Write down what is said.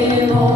name